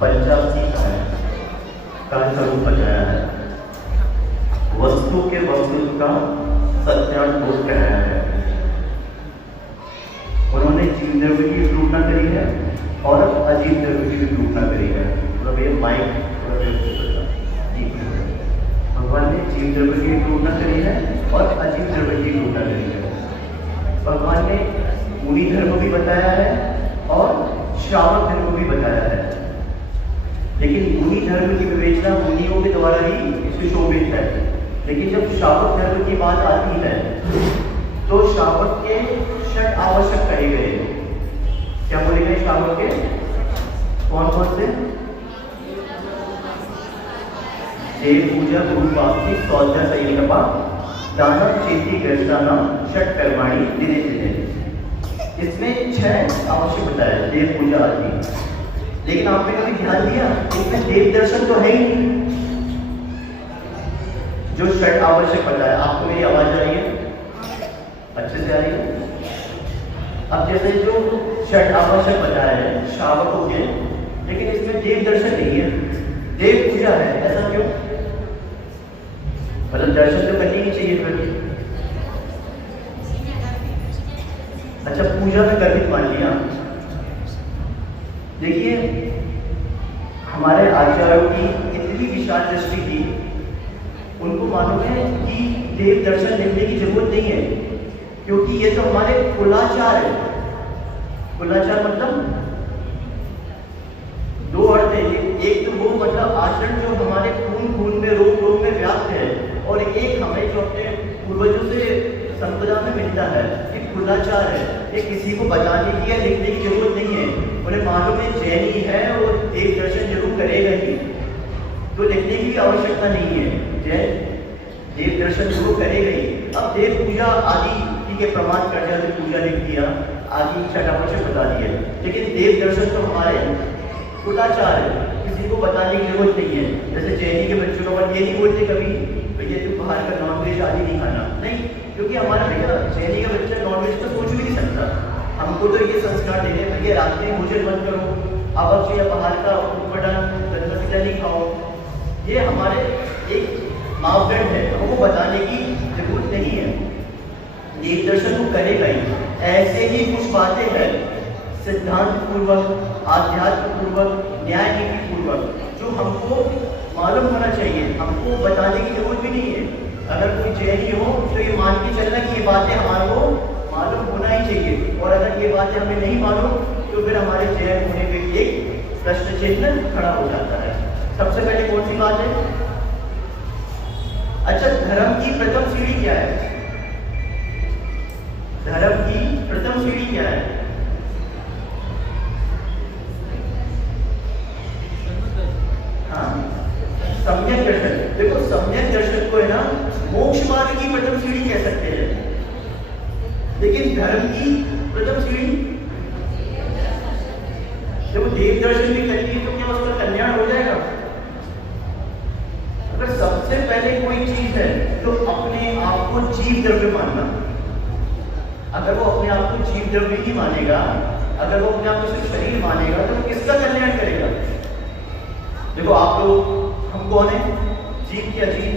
पंचाक्षी का स्वरूप बताया है, वस्तु के वस्तु का सत्यानुभूत कराया है। उन्होंने जीव द्रव्य की निरूपणा करी है और अजीव द्रव्य की निरूपणा करी है। मतलब ये माइक भगवान ने जीव द्रव्य की निरूपणा करी है और अजीव द्रव्य की निरूपणा करी है। भगवान ने मुनि धर्म भी बताया है और श्रावक धर्म भी बताया है, लेकिन मुनि धर्म की विवेचना मुनियों के द्वारा ही सुशोभित है। लेकिन जब श्रावक धर्म की बात आती है तो श्रावक के षट आवश्यक कहे गए। क्या बोले गए श्रावक के? कौन कौन से? देव पूजा, गुरुवाक्ति, सौदा, संयमा, दान, चेती, गर्जना, षट कर्माणि, दिने दिने। इसमें 6 आवश्यक बताया देव पूजा आदि। लेकिन आपने कभी ध्यान दिया इसमें देव दर्शन तो है ही नहीं। जो षट आवश्यक बताया, आपको मेरी आवाज आ रही है? अच्छे से आ रही है? अब जैसे जो षट आवश्यक बताया है श्रावकों के, लेकिन इसमें देव दर्शन नहीं है, देव पूजा है। ऐसा क्यों? मतलब दर्शन तो करनी ही चाहिए फिर। अच्छा, पूजा में गर्भित मान लिया। देखिए, हमारे आचार्यों की इतनी विशाल दृष्टि थी, उनको मालूम है कि देव दर्शन देखने की जरूरत नहीं है, क्योंकि ये तो हमारे कुलाचार है। कुलाचार मतलब 2 अर्थ है। एक तो वो मतलब आचरण जो हमारे खून खून में, रोग रोग में व्याप्त है, और एक हमें जो अपने पूर्वजों से संपदा में मिलता है, एक कुलाचार है। ये किसी को बताने की या लिखने की जरूरत नहीं है। उन्हें मालूम है जैनी है और देव दर्शन जरूर करेगा ही, तो लिखने की भी आवश्यकता नहीं है। जय देव दर्शन जरूर करेगा ही। अब देव पूजा आदि ठीक है, प्रमाण कर जाते, पूजा लिख दिया, आदि छटावट बता दिया, लेकिन देव दर्शन तो हमारे कुलाचार है, किसी को बताने की जरूरत नहीं है। जैसे जैनी के बच्चों को ये नहीं बोलते कभी भैया तू बाहर का नॉनवेज आदि नहीं खाना, नहीं, क्योंकि हमारा भैया जैनी का बच्चा नॉनवेज तो सोच भी नहीं सकता। हमको तो ये संस्कार देने भैया रात्रि भोजन बंद करो, आवक या बाहर का गंदा नहीं खाओ। ये हमारे एक मापदंड है, हमको बताने की जरूरत नहीं है। देव दर्शन को करेगा ही। ऐसे ही कुछ बातें हैं सिद्धांत पूर्वक, आध्यात्म पूर्वक, न्याय नीति पूर्वक, जो हमको मालूम होना चाहिए, हमको बताने की जरूरत भी नहीं है। अगर कोई जैनी हो तो ये मान के चलना कि ये बातें हमारे को मालूम होना ही चाहिए, और अगर ये बातें हमें नहीं मालूम तो फिर हमारे जैन होने पे भी एक प्रश्न चिन्ह खड़ा हो जाता है। सबसे पहले कौन सी बात है? अच्छा, धर्म की प्रथम सीढ़ी क्या है? धर्म की प्रथम सीढ़ी क्या है? हाँ, सम्यक दर्शन। देखो, सम्यक दर्शन को है ना मोक्ष मार्ग की प्रथम सीढ़ी कह सकते हैं, लेकिन धर्म की प्रथम सीढ़ी देखो, देव दर्शन भी करेंगे तो क्या उसका कल्याण हो जाएगा? अगर सबसे पहले कोई चीज है तो अपने आप को जीव द्रव्य मानना। अगर वो अपने आप को जीव द्रव्य ही मानेगा, अगर वो अपने आप को सिर्फ शरीर मानेगा, तो किसका कल्याण करेगा? देखो, आप लोग, हम कौन है? जीव। क्या जीव?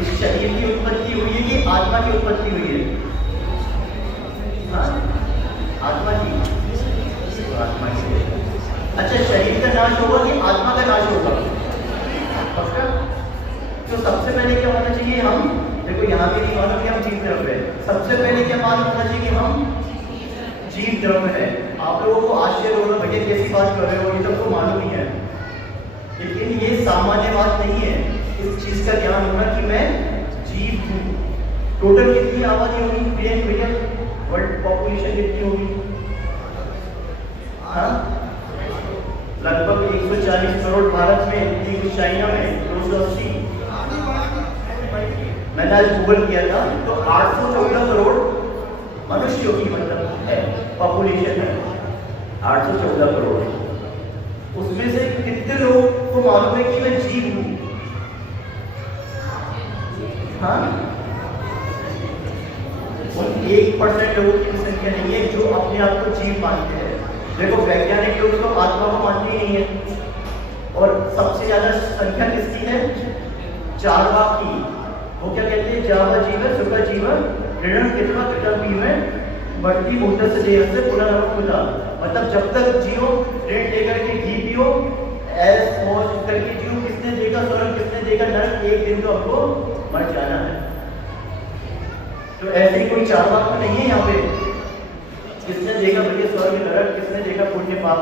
इस शरीर की उत्पत्ति हुई है कि आत्मा की उत्पत्ति हुई है? हाँ, आत्मा की। आत्मा की। अच्छा, शरीर का नाश होगा कि आत्मा का नाश होगा? तो सबसे पहले क्या होना चाहिए? हम देखो, यहाँ पे नहीं मालूम कि हम जीव द्रव्य है। सबसे पहले क्या मालूम होना चाहिए कि हम जीव द्रव्य है। आप लोगों को आश्चर्य होगा, भैया कैसी बात कर रहे हो, ये सबको मालूम ही है, लेकिन ये सामान्य बात नहीं है। इस चीज का ध्यान होना कि मैं जीव हूँ। टोटल कितनी आबादी होगी भैया? वर्ल्ड पॉपुलेशन कितनी होगी? हाँ, लगभग 140 करोड़ भारत में, कुछ चाइना में 280। मैंने आज गूगल किया था तो 814 करोड़ मनुष्यों की मतलब है पॉपुलेशन है, 814 करोड़। उसमें से कितने लोग को मालूम है कि मैं जीव हूं? हाँ, 1% लोगों की संख्या नहीं है जो अपने आप को जीव मानते हैं। देखो, वैज्ञानिक लोग तो आत्मा को मानते ही नहीं है। और सबसे ज्यादा संख्या किसकी है? चारवाक की। वो क्या कहते हैं? जावा जीव सुख जीव ऋण कृत्वा कृतम में बढ़ती मोटर से देह से पुनर्वृत्ता। मतलब जब तक जियो ऋण लेकर के घी पियो, ऐस मौज करके जियो। किसने देखा स्वर्ग, किसने देखा नरक? एक दिन तो हमको मर जाना है। तो ऐसे ही कोई चारवाक तो नहीं है यहाँ पे। किसने देखा भैया स्वर्ग नरक, किसने देखा पुण्य पाप?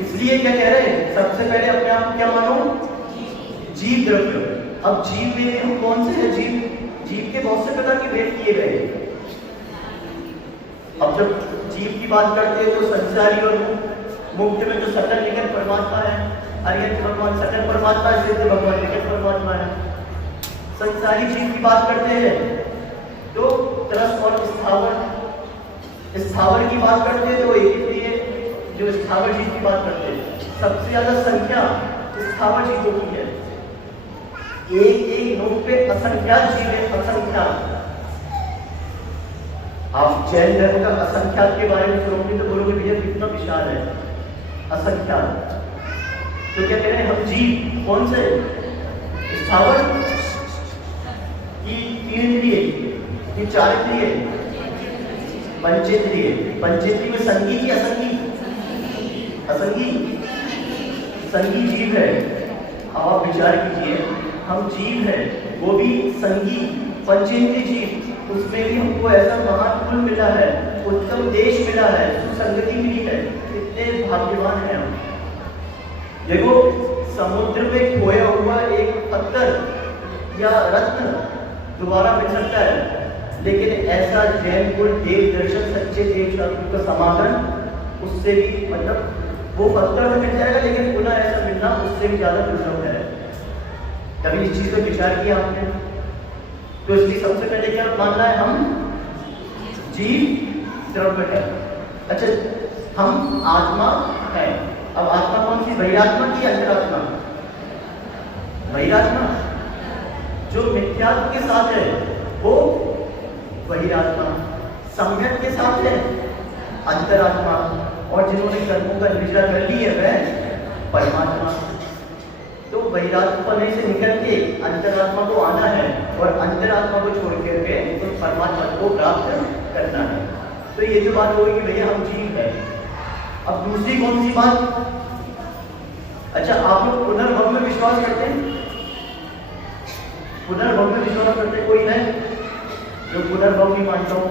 इसलिए क्या कह रहे हैं? सबसे पहले अपने आप को क्या मानो? जीव द्रव्य। अब जीव में हम कौन से हैं? जीव के बहुत से प्रकार के भेद किए गए। अब जब जीव की बात करते हैं तो संसारी और मुक्त में जो सकल निकट परमात्मा है, अरिहंत भगवान सकल परमात्मा है, सिद्ध भगवान निकट परमात्मा है। संसारी जीव की बात करते हैं तो त्रस और स्थावर की बात करते हैं तो एक लिए जो स्थावर जीव की बात करते हैं। सबसे ज्यादा संख्या स्थावर जीवों की है। एक नोट पे असंख्यात जीव है, असंख्यात। आप जैन धर्म का असंख्यात के बारे में सुनोगे तो बोलोगे भैया कितना विशाल है, असंख्यात। तो क्या कह रहे हैं हम? जीव कौन से? स्थावर की 3 इंद्रिय की 4 इंद्रिय, पंचेंद्रिय। पंचेंद्रिय में संगी की असंगी? असंगी। संगी जीव है। आप विचार कीजिए, हम जीव है, वो भी संगी पंचेंद्रिय जीव। उसमें भी हमको ऐसा महान फल मिला है, उत्तम देश मिला है, सुसंगति मिली है। कितने भाग्यवान हैं हम। देखो समुद्र में खोया हुआ एक पत्थर या रत्न दोबारा मिल सकता है, लेकिन ऐसा जैन कुल देव दर्शन सच्चे देव शास्त्र का समागम उससे भी, मतलब वो पत्थर में मिल जाएगा लेकिन पुनः ऐसा मिलना उससे भी ज्यादा दुर्लभ है। कभी इस चीज पर विचार किया आपने? तो इसलिए सबसे पहले क्या मानना है? हम जीव द्रव्य है। अच्छा, हम आत्मा है। अब आत्मा कौन सी? बहिरात्मा की अंतरात्मा? बहिरात्मा। जो मिथ्यात्व के साथ है वो बहिरात्मा, सम्यक के साथ है अंतरात्मा, और जिन्होंने कर्मों का निष्ठा कर ली है वह परमात्मा। तो बहिरात्मा से निकल के अंतरात्मा को आना है और अंतरात्मा को छोड़ करके तो परमात्मा को प्राप्त करना है। तो ये जो बात होगी कि भैया हम जीव है। अब दूसरी कौन सी बात? अच्छा, आप लोग पुनर्भव में विश्वास करते हैं? पुनर्भव में विश्वास करते कोई है जो पुनर्भव नहीं मानता हो?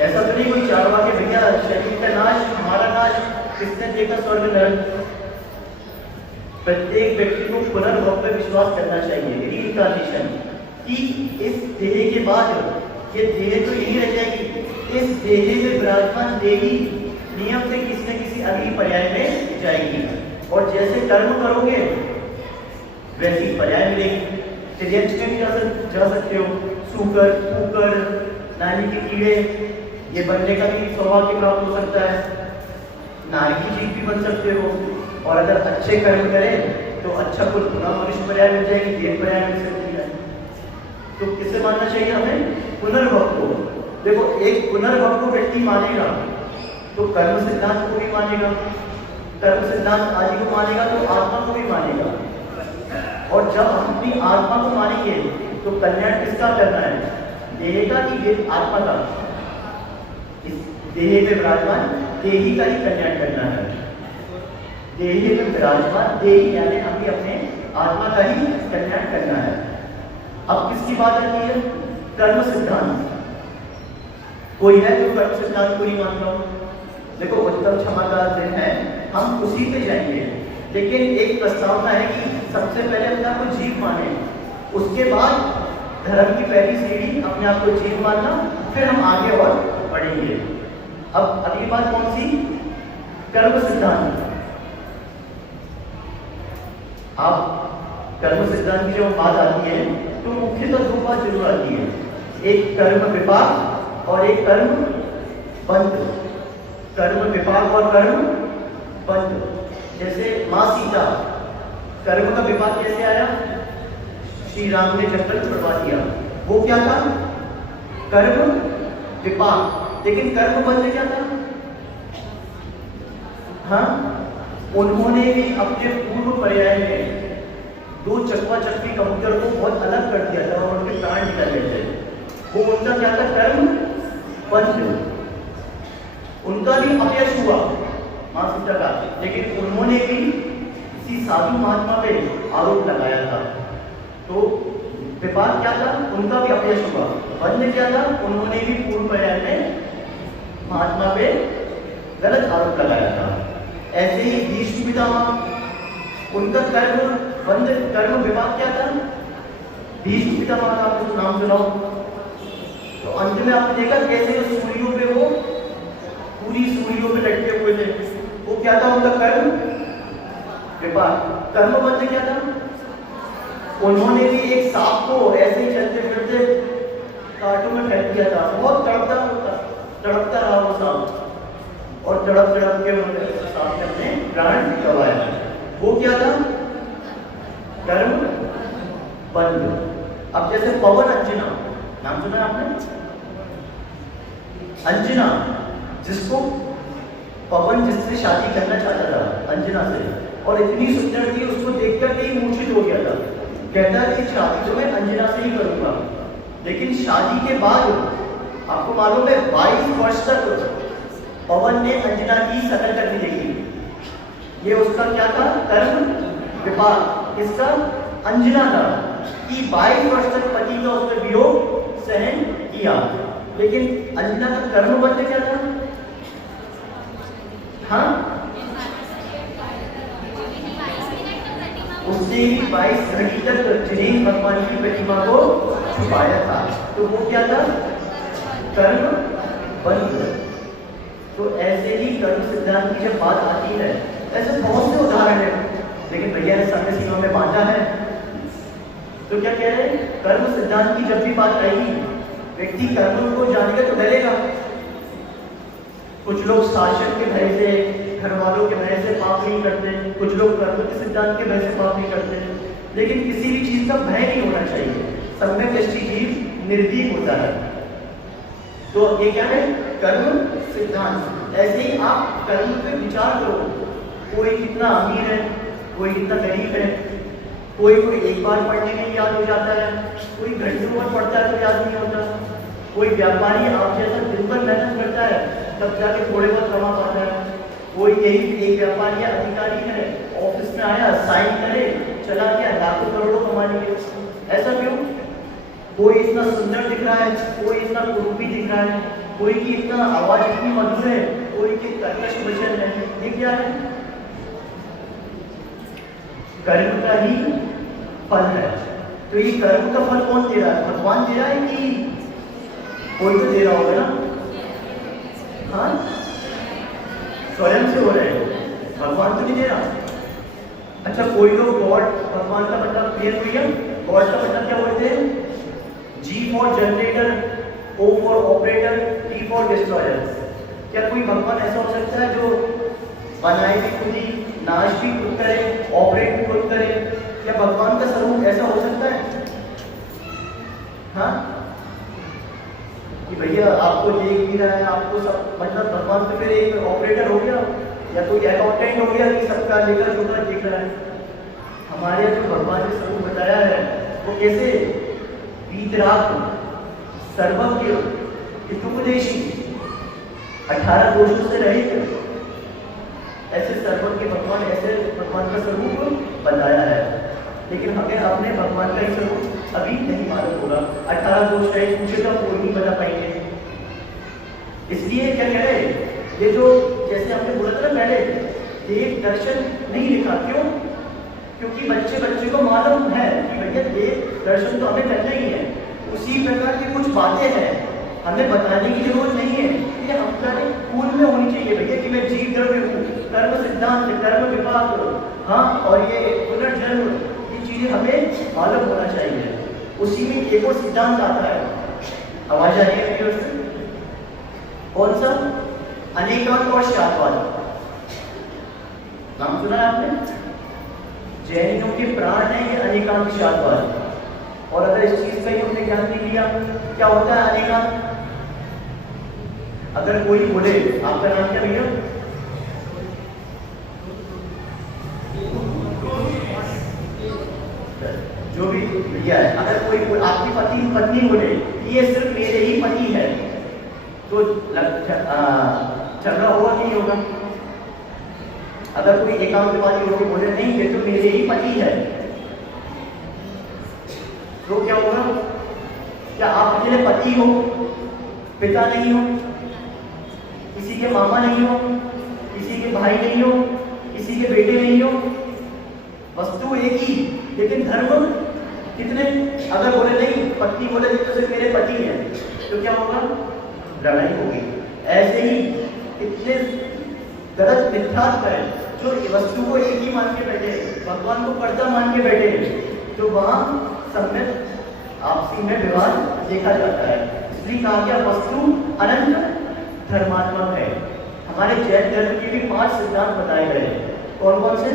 ऐसा तो नहीं कोई चारवाक के भैया शरीर का नाश, हमारा नाश, किसने देखा स्वर्ग नरक? प्रत्येक व्यक्ति को पुनर्भव पर विश्वास करना चाहिए, रीइंकार्नेशन, कि इस देह के बाद ये देह तो यही रह जाएगी, इस देह में विराजमान देवी नियम से किसी न किसी अगली पर्याय में जाएगी, और जैसे कर्म करोगे वैसी पर्याय मिलेगी। त्रियंश में भी जा सकते हो, सूकर, कुकर, नाली के कीड़े, ये बनने का भी सौभाग्य प्राप्त हो सकता है। नारी की जीव भी बन सकते हो, और अगर अच्छे कर्म करें तो अच्छा कुल पुनः मनुष्य पर्याय मिल जाएगी, देव पर्याय मिल सकती है। तो किसे मानना चाहिए हमें? पुनर्भव को। देखो, एक पुनर्भव को व्यक्ति मानेगा तो कर्म सिद्धांत को भी मानेगा, कर्म सिद्धांत आदि को मानेगा तो आत्मा को भी मानेगा। और जब हम अपनी आत्मा को मानेंगे तो कल्याण किसका करना है? देह का कि आत्मा का? इस देह में विराजमान देही का ही कल्याण करना है। देही में विराजमान देही यानी हमें अपने आत्मा का ही कल्याण करना है। अब किसकी बात आती है? कर्म सिद्धांत। कोई है जो कर्म सिद्धांत को नहीं मानता? देखो, उत्तम क्षमा का दिन है, हम उसी पे जाएंगे, लेकिन एक प्रस्तावना है कि सबसे पहले अपने आप को जीव माने, उसके बाद धर्म की पहली सीढ़ी अपने आप को जीव मानना, फिर हम आगे और बढ़ेंगे। अब अगली बात कौन सी? कर्म सिद्धांत। आप कर्म सिद्धांत की जब बात आती है तो मुख्यतः दो बात जरूर आती है, एक कर्म विपाक और एक कर्म बंध। कर्म विपाक और कर्म बंध। जैसे माँ सीता, कर्म का विपाक कैसे आया? श्री राम ने जंगल छुड़वा दिया, वो क्या था? कर्म विपाक। लेकिन कर्म बंध क्या था? हाँ, उन्होंने भी अपने पूर्व पर्याय में 2 चकवा चक्री कबूतर को बहुत अलग कर दिया था और उनके प्राण निकल गए थे। वो उनका क्या था? कर्म बंध, उनका भी अपयश हुआ मां सीता का, लेकिन उन्होंने भी किसी साधु महात्मा पे आरोप लगाया था। तो विवाद क्या था? उनका भी अपयश हुआ। बंध क्या था? उन्होंने भी पूर्व पर्याय में महात्मा पे गलत आरोप लगाया था। ऐसे ही भीष्म पितामह, उनका कर्म बंध, कर्म विवाद क्या था? भीष्म पितामह का आपने नाम सुनाओ। तो अंत में आपने देखा कैसे सूर्यों पे वो पूरी सूर्यों पे लटके हुए थे। वो क्या था? उनका कर्म विवाद। कर्म बंध क्या था? उन्होंने भी एक सांप को ऐसे ही चलते फिरते कांटों में फेंक दिया था। बहुत तड़पता रहा वो सांप, और तड़प के सांप ने अपने प्राण गंवाया। वो क्या था? कर्म बंध। अब जैसे पवन अंजना, नाम सुना आपने? अंजना, जिसको पवन जिससे शादी करना चाहता था, अंजना से, और इतनी सुंदर थी, उसको देखकर के ही मूर्छित हो गया था। कहता कि शादी तो मैं अंजना से ही करूंगा। लेकिन शादी के बाद आपको मालूम है 22 वर्ष तक पवन ने अंजना की शकल करनी देखी। ये उसका क्या था? कर्म विपाक। इसका अंजना था कि 22 वर्ष तक पति का उसने वियोग सहन किया। लेकिन अंजना का कर्म बंध क्या था? हाँ, उसने 22 घड़ी तक जिनेन भगवान की प्रतिमा को छुपाया था। तो वो क्या था? कर्म बंध। तो ऐसे ही कर्म सिद्धांत की जब बात आती है, ऐसे बहुत से उदाहरण हैं, लेकिन भैया ने समय सीमा में बांटा है। तो क्या कह रहे हैं? कर्म सिद्धांत की जब भी बात आएगी, व्यक्ति कर्म को जानेगा तो डरेगा। कुछ लोग शासन के भय से, घर वालों के भय से पाप नहीं करते, कुछ लोग कर्म के सिद्धांत के भय से पाप नहीं करते। लेकिन किसी भी चीज का भय नहीं होना चाहिए। सम्यक दृष्टि जीव निर्भीक होता है। तो ये क्या है? कर्म सिद्धांत। ऐसे ही आप कर्म पे विचार करो। कोई कितना अमीर है, कोई कितना गरीब है, कोई एक बार पढ़ने में याद हो जाता है, कोई घंटों भर पढ़ता है तो याद नहीं होता। कोई व्यापारी आप जैसा दिन भर मेहनत करता है तब जाके थोड़े बहुत कमा पाता है। कोई यही एक व्यापारी या अधिकारी है, ऑफिस में आया, साइन करे, चला गया, लाखों करोड़ों कमा लिए। ऐसा क्यों? कोई इतना सुंदर दिख रहा है, कोई इतना कुरूपी दिख रहा है, कोई की इतना आवाज इतनी मधुर है, कोई की कर्कश वचन है। ये क्या है? कर्म का ही फल है। तो ये कर्म का फल कौन दे रहा है? भगवान दे रहा है कि कोई तो दे रहा होगा ना? हाँ, स्वयं से हो रहे हैं, भगवान तो नहीं दे रहा। अच्छा, कोई लोग गॉड, भगवान का मतलब क्लियर हुई है? गॉड का मतलब क्या बोलते हैं? G for generator, O for operator, T for destroyer. क्या कोई भगवान ऐसा हो सकता है जो बनाए भी खुद ही, नाश भी खुद करे, ऑपरेट भी खुद करे? क्या भगवान का स्वरूप ऐसा हो सकता है? हाँ, कि भैया आपको देख भी रहा है, आपको सब, मतलब भगवान तो फिर एक ऑपरेटर हो गया या कोई अकाउंटेंट हो गया कि सबका लेकर जोकर देख रहा है। हमारे जो भगवान ने स्वरूप बताया है वो कैसे? वीतराग, सर्वज्ञ, हितोपदेशी, 18 दोषों से रहित, ऐसे सर्वज्ञ भगवान, ऐसे भगवान का स्वरूप बताया है। लेकिन हमें अपने भगवान का ही स्वरूप अभी नहीं मालूम होगा। 18 दोष है, पूछे तो कोई नहीं बता पाएंगे। इसलिए क्या कह रहे? ये जो जैसे हमने बोला था ना पहले, देव दर्शन नहीं लिखा। क्यों? क्योंकि बच्चे को मालूम है कि भैया देव दर्शन तो हमें करना ही है। उसी प्रकार की कुछ बातें हैं, हमें बताने की जरूरत नहीं है। ये हमारे स्कूल में होनी चाहिए भैया कि मैं जीव द्रव्य हूँ, कर्म सिद्धांत, कर्म विभाग, हाँ, और ये पुनर्जन्म, ये चीजें हमें मालूम होना चाहिए। उसी में एक और सिद्धांत आता है, आवाज आ रही है? कौन सा? अनेकांत और शादवाद। नाम सुना है आपने? जैनियों के प्राण है ये अनेकांत शादवाद। और अगर इस चीज का ही हमने ज्ञान नहीं लिया, क्या होता है अनेकांत? अगर कोई बोले, आपका नाम क्या भैया? जो भी दिया है, अगर कोई आपकी पति पत्नी बोले कि ये सिर्फ मेरे ही पति है, तो झगड़ा होगा कि नहीं होगा? अगर कोई एकांतवादी होकर बोले नहीं ये तो मेरे ही पति है, तो क्या होगा? क्या आप अकेले पति हो, पिता नहीं हो, किसी के मामा नहीं हो, किसी के भाई नहीं हो, किसी के बेटे नहीं हो, वस्तु एक ही, लेकिन धर्म कितने? अगर बोले नहीं, पत्नी बोले तो सिर्फ मेरे पति है, तो क्या होगा? लड़ाई होगी। ऐसे ही इतने गलत मिथ्यात्व है जो वस्तु को एक ही मान के बैठे, भगवान को पर्दा मान के बैठे, तो वहां सब में आपसी में विवाद देखा जाता है। इसलिए कहा गया वस्तु अनंत धर्मात्मक है। हमारे जैन धर्म के भी 5 सिद्धांत बताए गए। कौन कौन से?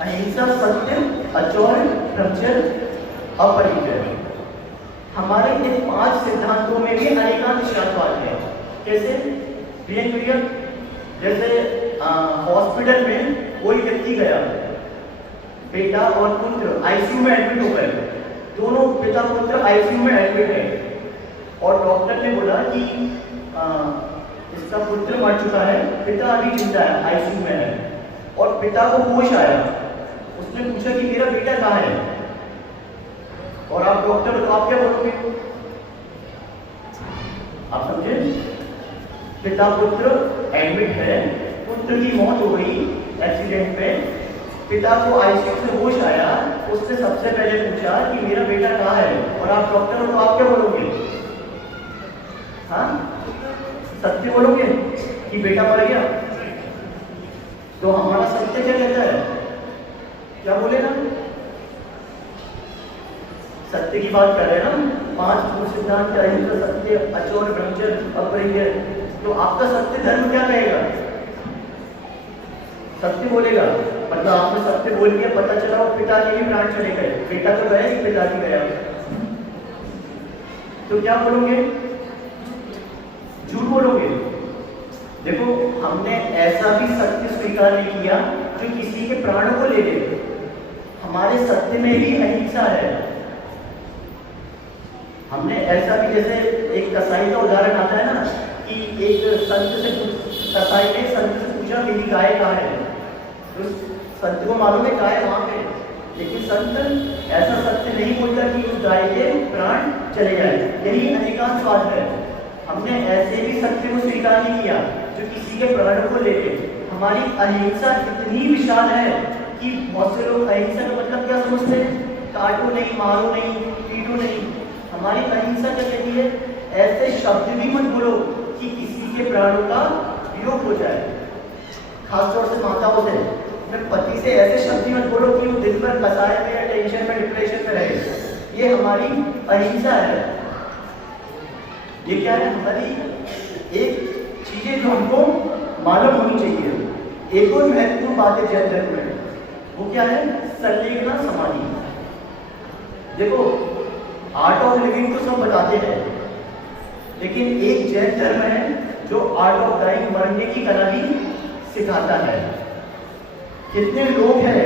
अहिंसा, सत्य, अचौर्य, ब्रह्मचर्य, अपरिग्रह। हमारे इन 5 सिद्धांतों में भी अनेकांत शाखवाद है। कैसे? प्रिय जैसे हॉस्पिटल में कोई व्यक्ति गया, बेटा और पुत्र आईसीयू में एडमिट हो गए, दोनों पिता पुत्र आईसीयू में एडमिट है, और डॉक्टर ने बोला कि इसका पुत्र मर चुका है, पिता अभी जिंदा है, आईसीयू में है, और पिता को होश आया। उसने पूछा कि मेरा बेटा कहाँ है, और आप डॉक्टर तो आप क्या बोलोगे? आप समझे? पिता पुत्र एडमिट है, पुत्र की मौत हो गई एक्सीडेंट में, पिता को आईसीयू से होश आया, उसने सबसे पहले पूछा कि मेरा बेटा कहाँ है, और आप डॉक्टर हो तो आप क्या बोलोगे? हाँ, सत्य बोलोगे कि बेटा मर गया? तो हमारा सत्य क्या कहता है? क्या बोलेगा? सत्य की बात कर रहे हैं ना, 5 मूल सिद्धांत, अहिंसा, सत्य, अचौर्य, ब्रह्मचर्य, अपरिग्रह। तो आपका सत्य धर्म क्या कहेगा? सत्य बोलेगा। मतलब आपने सत्य बोल दिया, पता चला वो पिता के भी प्राण चले गए, बेटा तो गया ही, पिता भी गया, तो क्या बोलोगे? झूठ बोलोगे। देखो, हमने ऐसा भी सत्य स्वीकार नहीं किया जो किसी के प्राणों को ले ले। हमारे सत्य में भी अहिंसा है। हमने ऐसा भी, जैसे एक कसाई का उदाहरण आता है ना, कि एक कसाई ने संत से पूछा मेरी गाय कहाँ है, तो संत को मालूम है गाय वहां पे, लेकिन संत ऐसा सत्य नहीं बोलता कि उस गाय के प्राण चले जाए। यही अनेकांतवाद है। हमने ऐसे भी सत्य को स्वीकार नहीं किया जो किसी के प्राण को ले ले। हमारी अहिंसा इतनी विशाल है कि बहुत से लोग अहिंसा का मतलब क्या समझते हैं? काटो नहीं, मारो नहीं, पीटो नहीं। हमारी अहिंसा क्या कहती है? ऐसे शब्द भी मत बोलो कि किसी के प्राणों का वियोग हो जाए। खासतौर से माताओं से, मैं पति से ऐसे शब्द ही मत बोलो कि वो दिन भर कसाए में या टेंशन में, डिप्रेशन में रहे। ये हमारी अहिंसा है। ये क्या है? हमारी एक चीजें जो हमको मालूम होनी चाहिए। एक और महत्वपूर्ण बात है जैन धर्म में, वो क्या है? संलेखना समाधि। देखो, आर्ट ऑफ लिविंग तो सब बताते हैं, लेकिन एक जैन धर्म है जो आर्ट ऑफ डाइंग, मरने की कला भी सिखाता है। कितने लोग हैं,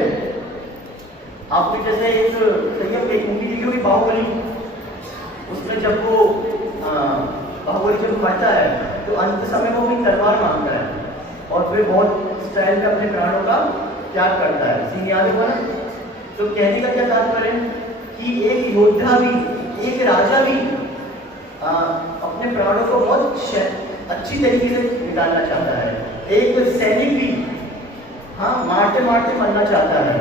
आपने जैसे एक मूवी देखी होगी बाहुबली, उसमें जब वो बाहुबली जब मरता है तो अंत समय वो अपनी तलवार मांगता है और फिर बहुत स्टाइल में अपने प्राणों का त्याग करता है। सीन याद हुआ ना? तो कहने का क्या तात्पर्य कि एक योद्धा भी, एक राजा भी अपने प्राणों को बहुत अच्छी तरीके से निकालना चाहता है। एक सैनिक भी मारते मारते मरना चाहता है।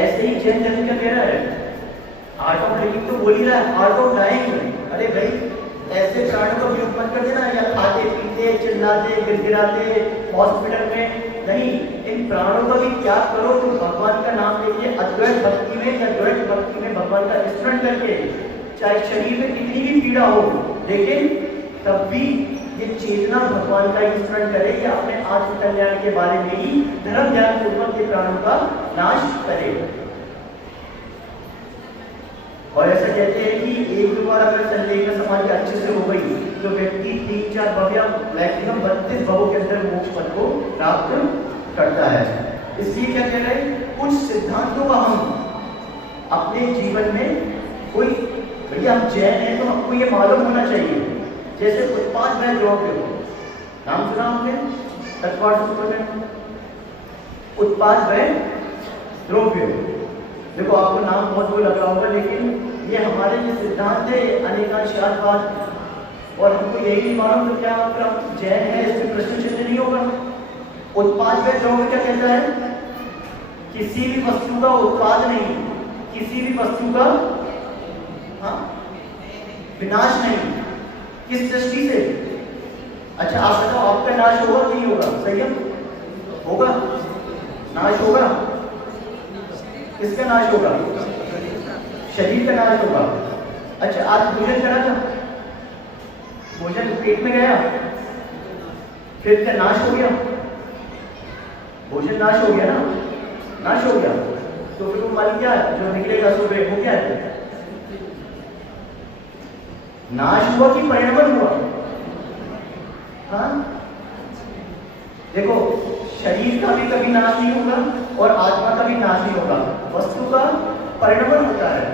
ऐसे ही जैन धर्म क्या कह रहा है? आर्ट ऑफ लिविंग तो बोल ही रहा है, आर्ट ऑफ डाइंग। अरे भाई, ऐसे प्राणों का उपयोग मत कर देना, या खाते पीते चिल्लाते गिड़गिड़ाते हॉस्पिटल में नहीं। इन प्राणों का भी त्याग करो। तुम भगवान का नाम लेके अद्वैत भक्ति में या द्वैत भक्ति में भगवान का स्मरण करके, चाहे शरीर में कितनी भी पीड़ा हो, लेकिन तब भी ये चेतना भगवान का स्मरण करे या अपने आत्म कल्याण के बारे में ही धर्म ध्यान पूर्वक के प्राणों का नाश करे। और ऐसा कहते हैं कि एक बार अगर संलेखना समाधि अच्छे से हो गई तो व्यक्ति 3-4 भव्य मैक्सिमम 32 भवों के अंदर मोक्ष पद को प्राप्त करता है। इसलिए क्या कह रहे हैं? कुछ सिद्धांतों का हम अपने जीवन में कोई, भैया हम जैन हैं तो हमको ये मालूम होना चाहिए, जैसे उत्पाद व द्रव्य हो, नाम सुना आपने तत्वार्थ सूत्र में, उत्पाद व द्रव्य। देखो आपको नाम बहुत वो लग रहा होगा, लेकिन ये हमारे जो सिद्धांत है अनेकांशवाद, और हमको यही नहीं मालूम तो क्या फिर हम जैन है इसमें प्रश्न चिन्ह नहीं होगा। उत्पाद व द्रव्य क्या कहता है? किसी भी वस्तु का उत्पाद नहीं, किसी भी वस्तु का विनाश नहीं। किस दृष्टि से? अच्छा आप बताओ, आपका नाश होगा कि नहीं होगा? संयम होगा, नाश होगा। किसका नाश होगा? शरीर का नाश होगा। अच्छा आज भोजन करा था, भोजन पेट में गया, फिर क्या नाश हो गया? भोजन नाश हो गया ना, नाश हो गया, तो फिर वो मल क्या है जो निकलेगा सुबह, वो क्या है? नाश हुआ कि परिणमन हुआ? हाँ देखो, शरीर का भी कभी नाश नहीं होगा और आत्मा का भी नाश नहीं होगा, वस्तु का परिणमन होता है।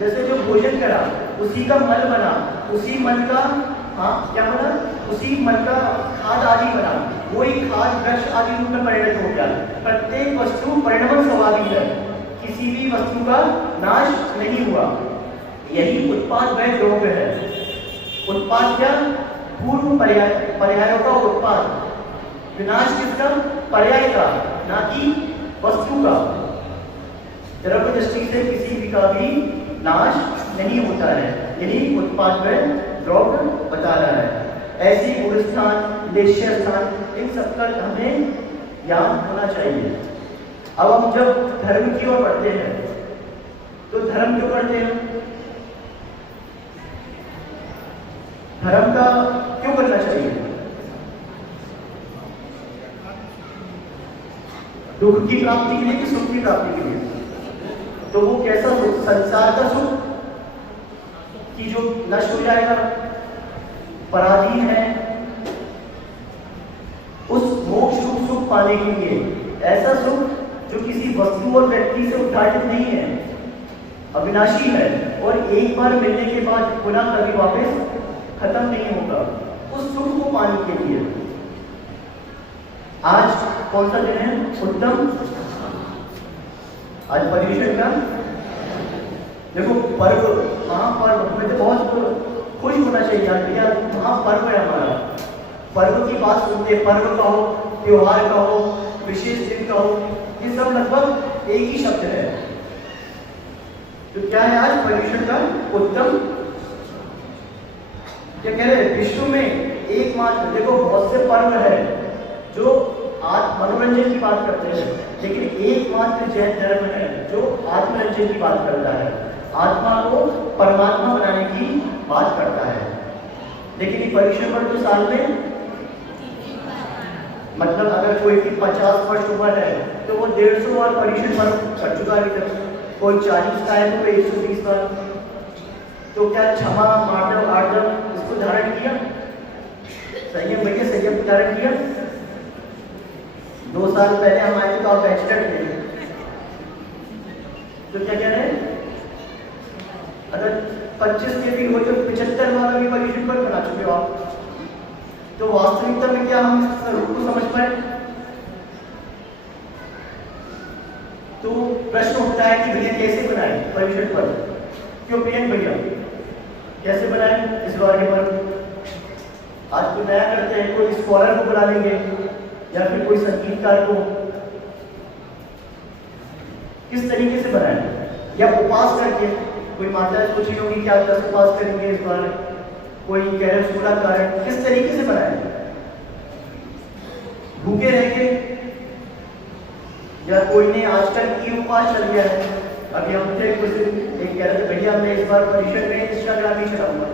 जैसे जो भोजन करा उसी का मल बना, उसी मल का क्या बना? उसी मल का खाद आदि बना, वही खाद वृक्ष आदि रूप में परिणत हो गया। प्रत्येक वस्तु परिणमन स्वभाविक है, किसी भी वस्तु का नाश नहीं हुआ। यही उत्पाद व द्रव्य है। उत्पाद क्या? पूर्व पर्यायों का उत्पाद, विनाश किसका? पर्याय का, ना कि वस्तु का। द्रव्य दृष्टि से किसी भी का भी नाश नहीं होता है, यही उत्पाद व द्रव्य बता रहा है। ऐसी गुण स्थान, लेश्य स्थान, इन सब का हमें ज्ञान होना चाहिए। अब हम जब धर्म की ओर बढ़ते हैं तो धर्म क्यों करते हैं? धर्म का क्यों करना चाहिए? दुख की प्राप्ति के लिए कि सुख की प्राप्ति के लिए? तो वो कैसा सुख? संसार का सुख कि जो नष्ट हो जाएगा, पराधीन है, उस मोक्ष रूप सुख पाने के लिए ऐसा सुख जो किसी वस्तु और व्यक्ति से उद्घाटित नहीं है, अविनाशी है और एक बार मिलने के बाद पुनः कभी वापस खत्म नहीं होगा, उस सुख को पाने के लिए आज कौन सा दिन है? उत्तम, आज पर्युषण का। देखो पर्व, महापर्व, हमें तो बहुत खुश होना चाहिए भैया, महापर्व है हमारा। पर्व की बात सुनते, पर्व का हो, त्योहार का हो, विशेष दिन का हो, ये सब लगभग एक ही शब्द है। तो क्या है आज? पर्युषण का उत्तम। क्या कह रहे हैं? विश्व में एकमात्र, देखो बहुत से पर्व है जो मनोरंजन की बात करते हैं, लेकिन एकमात्र जैन धर्म है जो आत्मरंजन की बात करता है, आत्मा को परमात्मा बनाने की बात करता है। लेकिन ये पर्युषण पर्व तो साल में, मतलब अगर कोई की 50 वर्ष उम्र है तो वो 150 बार पर्युषण पर्व कर चुका है अभी तक, कोई 40 का है तो कोई 120 बार। तो क्या क्षमा, मार्दव, आर्दव इसको धारण किया? संयम, भैया संयम धारण किया? 2 साल पहले हम आए थे तो आप बैचलर थे, तो क्या कह रहे हैं? अगर 25 के भी हो तो 75 वाला भी पर्युषण पर्व बना चुके हो आप। तो वास्तविकता में क्या हम इस रूप को समझ पाए? तो प्रश्न उठता है कि भैया कैसे बनाए पर्युषण पर्व? क्यों प्रियंक भैया कैसे बनाए इस बार के पर्व? आज तो नया करते हैं, कोई स्कॉलर को बुला लेंगे या फिर कोई संगीतकार को, किस तरीके से बनाए? या उपवास करके, कोई माता पूछी होगी कि आप 10 उपवास करेंगे इस बार, कोई कह रहे 16 कारण, किस तरीके से बनाए? भूखे रह के, या कोई ने आजकल ई उपवास चल गया है। अभी हम थे कुछ दिन, एक कह रहे थे भैया मैं इस बार पर्युषण में इंस्टाग्राम ही चलाऊंगा,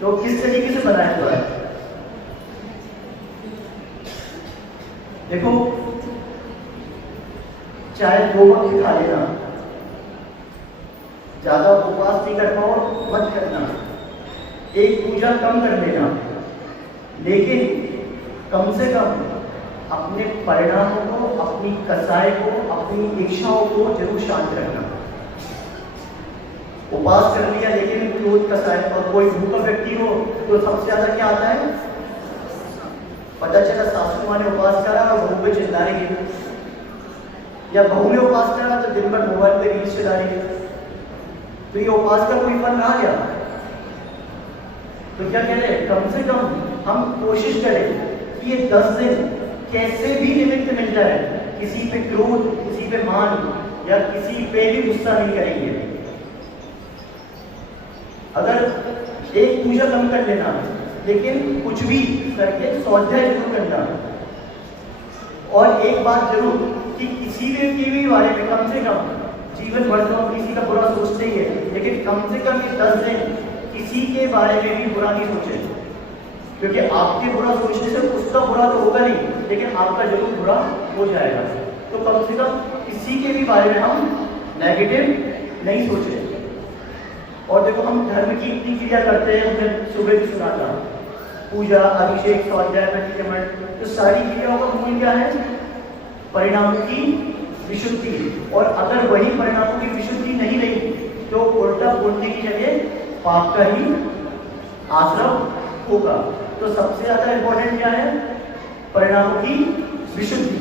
तो किस तरीके से बनाया हुआ है? देखो, चाहे 2 वक्त खा लेना, ज्यादा उपवास नहीं कर पाओ मत करना, एक पूजा कम कर लेना, लेकिन कम से कम अपने परिणामों को, अपनी कसाई को, अपनी इच्छाओं को जरूर शांत रखना। उपवास कर लिया लेकिन क्रोध कसाई और कोई भूखा व्यक्ति हो तो सबसे ज्यादा क्या आता है? पता चला सासू माँ ने उपवास करा और बहू पे चिल्ला रही है, या बहू ने उपवास करा तो दिन भर मोबाइल पे रील्स चला रही है। तो ये उपवास का कोई फल रहा क्या? तो क्या कह रहे हैं, कम से कम हम कोशिश करें कि ये 10 दिन कैसे भी निमित्त मिल जाए, किसी पे क्रोध, किसी पे मान या किसी पे भी गुस्सा नहीं करेंगे। अगर एक पूजा कम कर लेना, लेकिन कुछ भी करके स्वाध्याय जरूर करना। और एक बात जरूर कि किसी व्यक्ति भी बारे में कम से कम, जीवन भर तो हम किसी का बुरा सोचते ही है, लेकिन कम से कम ये 10 दिन किसी के बारे में भी बुरा नहीं सोचे, क्योंकि आपके बुरा सोचने से उसका बुरा तो होगा नहीं, लेकिन आपका जरूर बुरा हो जाएगा। तो कम से कम किसी के भी बारे में हम नेगेटिव नहीं सोचे। और देखो, हम धर्म की इतनी क्रिया करते हैं, हमने सुबह भी सुना था, पूजा, अभिषेक, स्वाध्याय, प्रतिक्रमण, तो सारी क्रियाओं का मूल क्या है? परिणामों की विशुद्धि। और अगर वही परिणामों की विशुद्धि नहीं रही तो उल्टा पुण्य की जगह पाप का ही आश्रम होगा। तो सबसे ज्यादा इंपॉर्टेंट क्या है? परिणामों की विशुद्धि।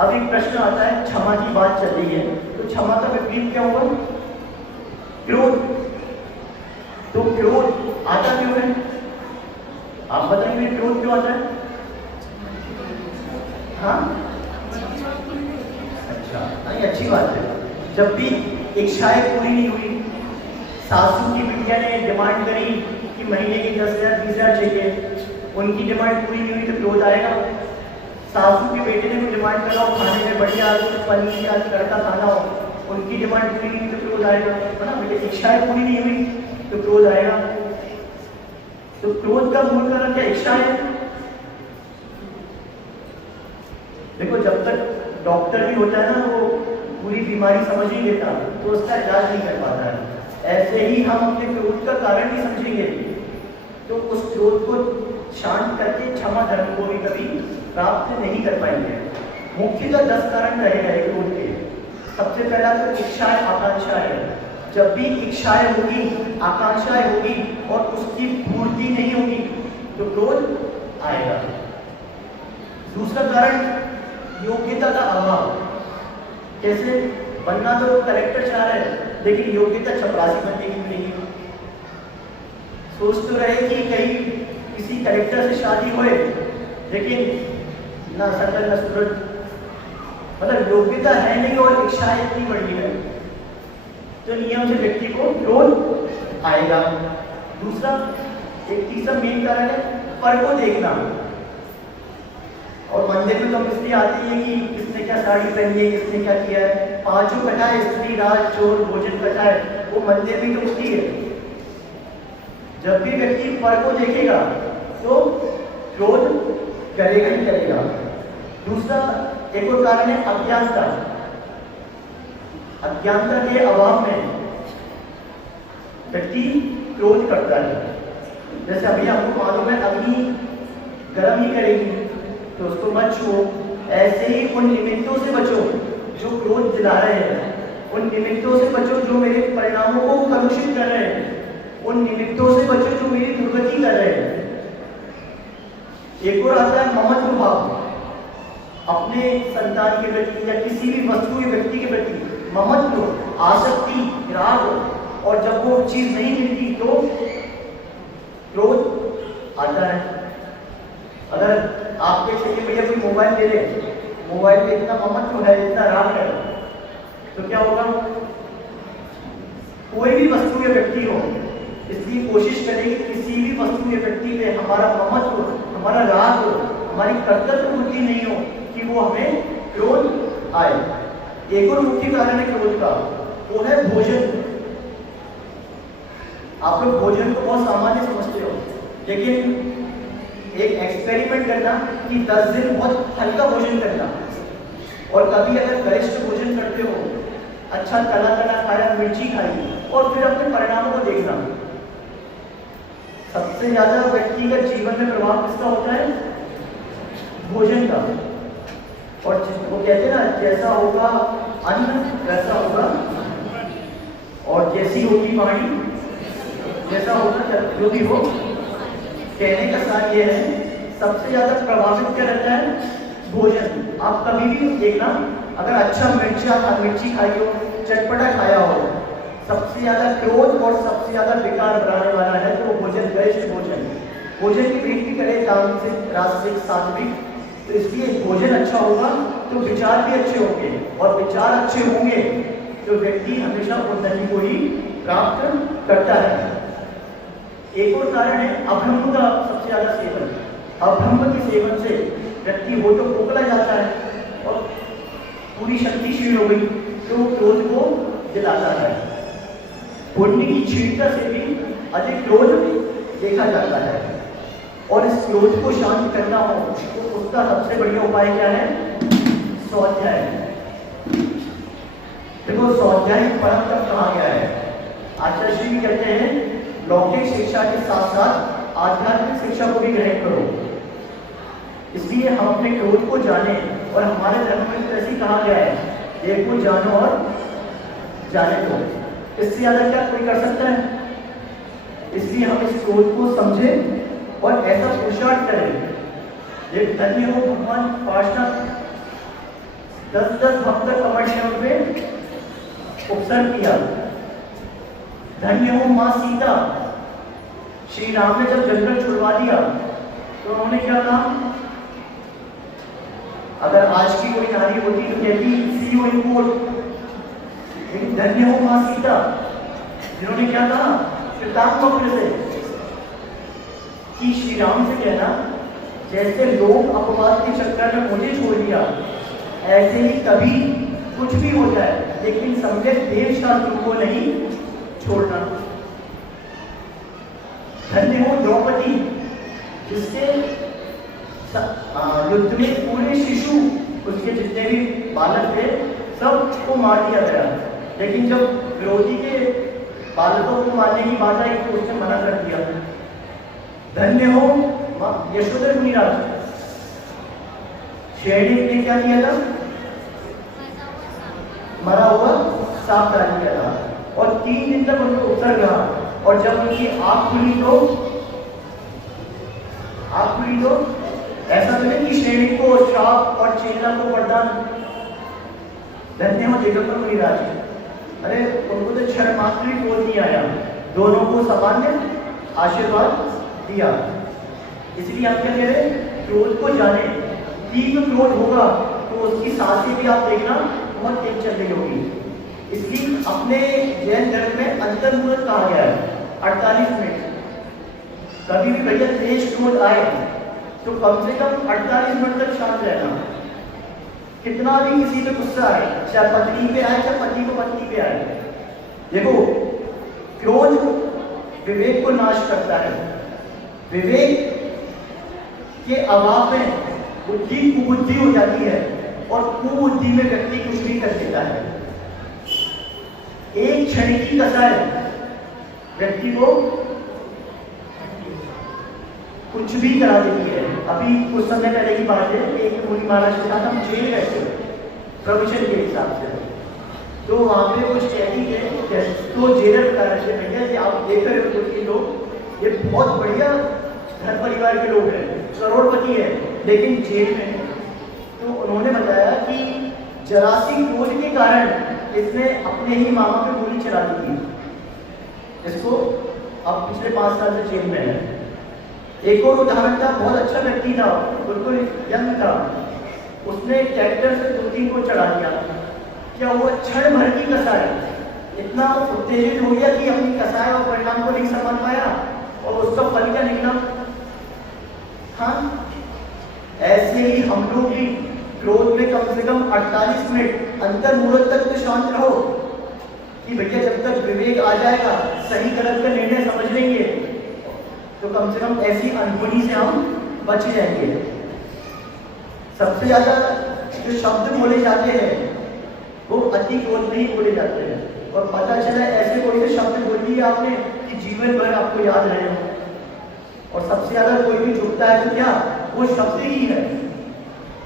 अब एक प्रश्न आता है, क्षमा की बात चल रही है, तो क्षमा का विपरीत क्या होगा? क्रोध। तो क्रोध आता क्यों है? आप बताइए, क्रोध क्यों आता है? हाँ, अच्छा, नहीं, अच्छी बात है। जब भी इच्छाएं पूरी नहीं हुई, सासू की बिटिया ने डिमांड करी कि महीने की 10,000 20,000 चाहिए, उनकी डिमांड पूरी नहीं हुई तो क्रोध आएगा। सासू के बेटे ने कोई डिमांड करा हो, खाने में बढ़िया पनीर या तड़का खाना हो, उनकी डिमांड पूरी नहीं हुई तो क्रोध आएगा, है ना? बेटे इच्छाएं पूरी नहीं हुई तो क्रोध आएगा। तो क्रोध का मूल कारण क्या? इच्छा है। देखो, जब तक डॉक्टर भी होता है ना, वो पूरी बीमारी समझ ही लेता तो उसका इलाज नहीं कर पाता है। ऐसे ही हम अपने क्रोध का कारण नहीं समझेंगे तो उस क्रोध को शांत करके क्षमा धर्म को भी कभी प्राप्त नहीं कर पाएंगे। मुख्यतः 10 कारण रहेगा क्रोध के। सबसे पहला तो इच्छाएं, आकांक्षाएं। जब भी इच्छाएं होगी, आकांक्षाएं होगी और उसकी पूर्ति नहीं होगी तो क्रोध आएगा। दूसरा कारण योग्यता का अभाव। कैसे? बनना तो कलेक्टर चाह रहे हैं, लेकिन योग्यता चपरासी बनने की मिलेगी। सोच तो रहे कि कहीं किसी कलेक्टर से शादी होए, लेकिन ना सकल ना सूरज, मतलब योग्यता है नहीं और इच्छा इतनी बड़ी है, तो नियम से व्यक्ति को क्रोध आएगा। दूसरा, एक तीसरा मेन कारण है पर को देखना। और मंदिर में तो हम इसलिए आते हैं कि किसने क्या साड़ी पहनी है, किसने क्या किया है, पांचों कटाए, स्त्री, राज, चोर, भोजन कटाए, वो मंदिर में तो होती है। जब भी व्यक्ति पर को देखेगा तो क्रोध करेगा ही करेगा। दूसरा, एक और कारण है अज्ञानता। अज्ञानता के अभाव में व्यक्ति क्रोध करता है। जैसे अभी आपको मालूम है, अग्नि गर्म ही करेगी तो उसको मत छुओ। ऐसे ही उन निमित्तों से बचो जो क्रोध दिला रहे हैं, उन निमित्तों से बचो जो मेरे परिणामों को कलुषित कर रहे हैं, उन निमित्तों से बचो जो मेरी दुर्गति कर रहे हैं। एक और आता है ममत्व भाव। अपने संतान के प्रति या किसी भी वस्तु के व्यक्ति के प्रति ममत्व, आसक्ति, राग, और जब वो चीज नहीं मिलती तो क्रोध आता है। अगर आपके चाहिए भैया कोई मोबाइल ले ले, मोबाइल पे इतना ममत्व है, इतना राग है, तो क्या होगा? कोई भी वस्तु या व्यक्ति हो, इसलिए कोशिश करें कि किसी भी वस्तु या व्यक्ति पे हमारा ममत्व, हमारा राग, हमारी कर्तव्य बुद्धि नहीं हो कि वो हमें क्रोध आए। एक और मुख्य कारण है क्रोध का, वो है भोजन। आप लोग भोजन को बहुत सामान्य समझते हो, लेकिन एक एक्सपेरिमेंट करना कि 10 दिन बहुत हल्का भोजन करना, और कभी अगर गरिष्ठ भोजन करते हो, अच्छा तला तला खाया, मिर्ची खाई, और फिर अपने परिणामों को देखना। सबसे ज्यादा व्यक्तिगत जीवन में प्रभाव किसका होता है? भोजन का। और वो कहते हैं ना, जैसा होगा अन्न वैसा होगा, और जैसी होगी वाणी जैसा होगा जो भी हो। कहने का सार ये है, सबसे ज्यादा प्रभावित क्या रहता है? भोजन। आप कभी भी देखना, अगर अच्छा मिर्ची खाई हो, चटपटा खाया हो, सबसे ज्यादा क्रोध और सबसे ज्यादा विकार बढ़ाने वाला है तो भोजन, वैश्य भोजन। भोजन की भेंट भी करें तामसिक, राजसिक, सात्विक, तो इसलिए भोजन अच्छा होगा तो विचार भी अच्छे होंगे, और विचार अच्छे होंगे तो व्यक्ति हमेशा उन्नति को ही प्राप्त करता है। एक और कारण है अभ्रम का सबसे ज्यादा सेवन। अभ्रम के सेवन से व्यक्ति हो तो खोखला जाता है और पूरी शक्ति क्षीण हो गई, तो क्रोध को दिलाता है। पुण्य की क्षीणता से भी अधिक क्रोध देखा जाता है, और इस क्रोध को शांत करना हो तो उसका सबसे बढ़िया उपाय क्या है? स्वाध्याय। देखो, स्वाध्याय परम तक कहा गया है। आचार्य श्री भी कहते हैं, लौकिक शिक्षा के साथ साथ आध्यात्मिक शिक्षा को भी ग्रहण करो। इसलिए हम अपने क्रोध को जाने, और हमारे धर्म में तो ऐसे कहा गया है, देखो जानो और जाने दो। इससे ज्यादा क्या कोई कर सकता है? इसलिए हम इस क्रोध को समझें और ऐसा पुरुषार्थ करें। एक धन्य हो भगवान पार्षद 10-10 भक्त कमर में उपसर्ग किया। धन्य हो माँ सीता, श्री राम ने जब जंगल छुड़वा दिया तो उन्होंने क्या कहा? अगर आज की कोई नारी होती तो कहती सी यू इन कोर्ट। लेकिन धन्य हो माँ सीता, जिन्होंने क्या कहा? कृतात्मक से कि श्री राम से कहना, जैसे लोग अपवाद के चक्कर में मुझे छोड़ दिया, ऐसे ही कभी कुछ भी हो जाए लेकिन सम्यक देव शास्त्र को नहीं छोड़ना। धन्य हो द्रौपदी, जिसके युद्ध में पूरे शिशु, उसके जितने भी बालक थे सबको मार दिया गया, लेकिन जब विरोधी के बालकों को मारने की बात आई तो उसने मना कर दिया। धन्य हो यशोधर मुनिराज, शेरनी ने क्या किया था? मरा हुआ सांप डाल दिया था, और 3 दिन तक उनको उपसर्ग रहा, और जब उनकी आंख खुली तो ऐसा तो नहीं कि श्रेणी को श्राप और चेला को वरदान। धन्य हो दिगंबर मुनिराज, अरे उनको तो क्षण मात्र भी बोल नहीं आया, दोनों को सामान्य आशीर्वाद दिया। इसलिए आप क्या कह रहे हैं? क्रोध को जाने। तीव्र क्रोध होगा तो उसकी सांसें भी आप देखना बहुत तेज चल रही होगी। इसलिए अपने जैन धर्म में अंतर्मुहूर्त कहा गया है 48 मिनट। कभी भी भैया तेज क्रोध आए तो कम से कम 48 मिनट तक शांत रहना। कितना भी किसी पे गुस्सा आए, चाहे पत्नी पे आए चाहे पति को पत्नी पे आए, देखो क्रोध विवेक को नाश करता है। विवेक के अभाव में बुद्धि कुबुद्धि हो जाती है, और कुबुद्धि में व्यक्ति कुछ भी कर देता है। एक क्षण की कसाई व्यक्ति को कुछ भी करा देती है। अभी कुछ समय पहले की बात है, एक मुनि महाराज के साथ हम जेल गए थे प्रवचन के हिसाब से, तो वहां पे कुछ कहती है तो जेलर बता रहे थे, भैया जी आप देख रहे हो कि लोग ये बहुत बढ़िया घर परिवार के लोग हैं, करोड़पति है, लेकिन जेल में। तो उन्होंने बताया कि जरासी क्रोध के कारण इसने अपने ही मामा पे गोली चला दी थी, इसको अब पिछले 5 साल से जेल में है। एक और उदाहरण था, बहुत अच्छा व्यक्ति था, बिल्कुल यंग था, उसने ट्रैक्टर से 2-3 को चढ़ा दिया। क्या वो क्षण भर की कसाई इतना उत्तेजित हो गया कि अपनी कसाई और परिणाम को नहीं समझ पाया, और उसका फल क्या निकला? हाँ, ऐसे ही हम लोग भी क्रोध में कम से कम 48 मिनट अंतर्मुहूर्त तक तो शांत रहो, कि भैया जब तक विवेक आ जाएगा, सही गलत का निर्णय समझ लेंगे, तो कम से कम ऐसी अनहोनी से हम बच जाएंगे। सबसे ज्यादा जो शब्द बोले जाते हैं वो अति क्रोध में ही बोले जाते हैं, और पता चला ऐसे कोई भी शब्द बोल दिए आपने कि जीवन भर आपको याद रहे हो। और सबसे ज्यादा कोई भी झुकता है तो क्या वो शब्द ही है,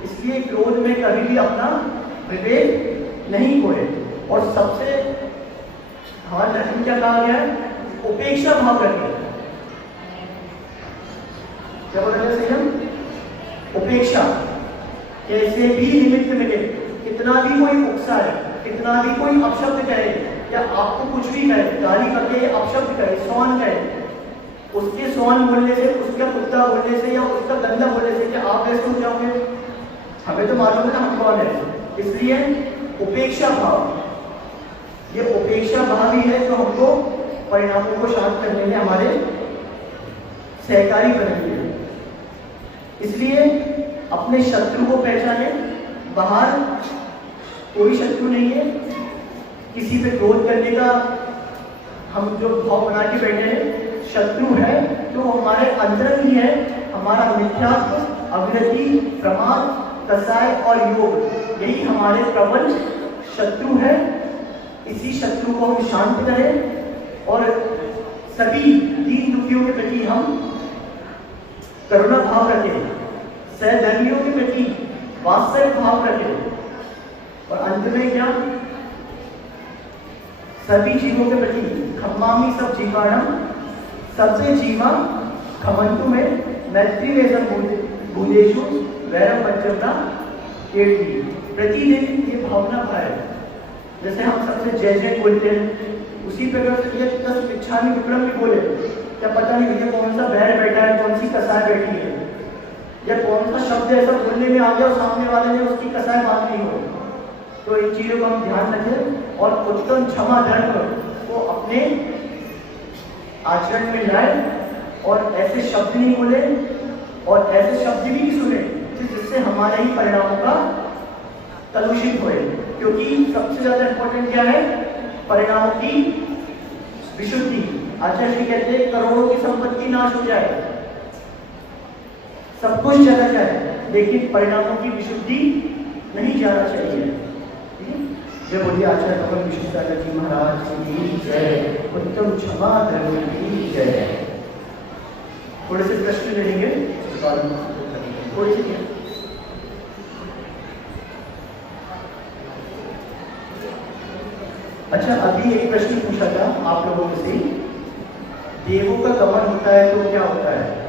इसलिए क्रोध में कभी भी अपना विवेक नहीं खोए। और सबसे हमारे धर्म में क्या कहा गया है? उपेक्षा भाव रखें। क्या बोल रहे हैं हम? उपेक्षा। कैसे भी निमित्त मिले, कितना भी कोई उकसाए, कितना भी कोई अपशब्द कहे या आपको कुछ भी कहे, गाली करके अपशब्द कहे, सौन कहे, उसके सौन बोलने से, उसका कुत्ता बोलने से या उसका गंदा बोलने से क्या आप ऐसे हो जाओगे? हमें तो मालूम है ना हम कौन है। इसलिए उपेक्षा भाव, ये उपेक्षा भाव ही है जो हमको परिणामों को शांत करने में हमारे सहकारी बनेंगे। इसलिए अपने शत्रु को पहचाने। बाहर कोई शत्रु नहीं है, किसी पे क्रोध करने का हम जो भाव बना के बैठे हैं, शत्रु है तो हमारे अंदर ही है। हमारा मिथ्यात्व, अवनति, प्रमाद, कसाय और योग, यही हमारे प्रबल शत्रु है। इसी शत्रु को हम शांत करें और सभी दीन दुखियों के प्रति हम करुणा भाव रखें, सहधर्मियों के प्रति वात्सल्य भाव रखें और अंत में क्या, सभी जीवों के प्रति खम्मामी सब जीवाणम, सबसे जीवा खमंतु में मैत्री वेदम भूदेशु वैरम पंचमना केटी। प्रतिदिन ये भावना भाए, जैसे हम सबसे जय जय बोलते हैं, उसी प्रकार ये 10 इच्छामी विक्रम भी बोले, क्या पता नहीं भैया कौन सा बैर बैठा है, कौन सी कसाय बैठी है, या कौन सा शब्द ऐसा बोलने में आ गया और सामने वाले ने उसकी कसाय बात नहीं हो। तो इन चीजों का हम ध्यान रखें और उत्तम क्षमा धर्म को अपने आचरण में लाए और ऐसे शब्द नहीं बोले और ऐसे शब्द भी नहीं सुने जिससे हमारे ही परिणामों का कलुषित होए। क्योंकि सबसे ज्यादा इंपॉर्टेंट क्या है? परिणामों की विशुद्धि। आचार्य जी कहते हैं करोड़ों की संपत्ति नाश हो जाए, सब कुछ चला जाए, लेकिन परिणामों की विशुद्धि नहीं जाना चाहिए। जय बोलिए आचार्य भगवान विश्वेश्वराचार्य जी महाराज की जय, उत्तम क्षमा धर्म की जय। थोड़े से प्रश्न लेंगे, थोड़ी सी। अच्छा, अभी एक प्रश्न पूछा था आप लोगों में से, देवों का गमन होता है तो क्या होता है?